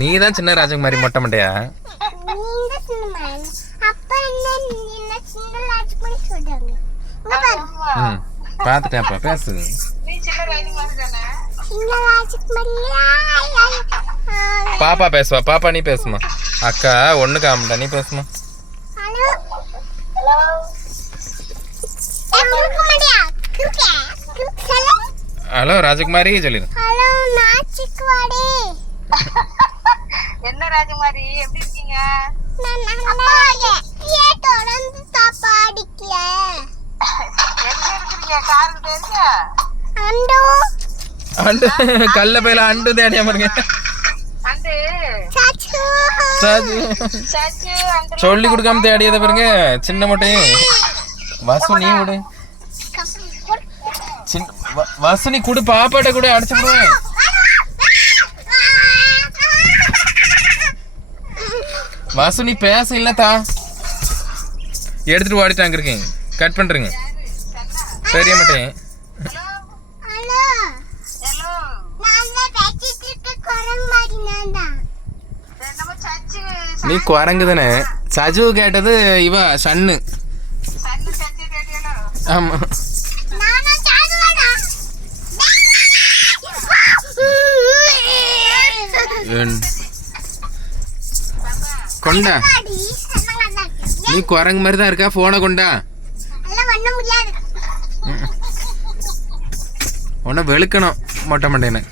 நீ தான் சின்ன ராஜகுமாரி மொட்டை மண்டையா? பாத்துட்டேன்ப்பா, பேசு. பாப்பா பேசுவா. பாப்பா நீ பேசுமா. அக்கா ஒண்ணு காமட்டா, நீ பேசுமா. ஹலோ ராஜகுமாரி சொல்லிடு. என்ன ராஜகுமாரி, எப்படி இருக்கீங்க? கல்ல பையில அண்டு தேடியா பாருங்க. சொல்லி கொடுக்காம தேடியத பாருங்க. சின்ன மொட்டையும் வசு நீ விடு. வசு நீ கொடு, பாப்பாட்ட கூட அடிச்சு விடுவேன். வாசு நீ பேச இல்லத்தா, எடுத்துட்டு ஓடிட்டாங்க இருக்கேன். கட் பண்றேங்க. தெரிய மாட்டேன். நீ குரங்கு தானே. சஜு கேட்டது இவ சன்னு. ஆமா கொண்டா, நீ குரங்கு மாதிரி தான் இருக்கா. போனை கொண்டா. உன்னை வெளுக்கணும் மொட்டை மண்டைன்னு.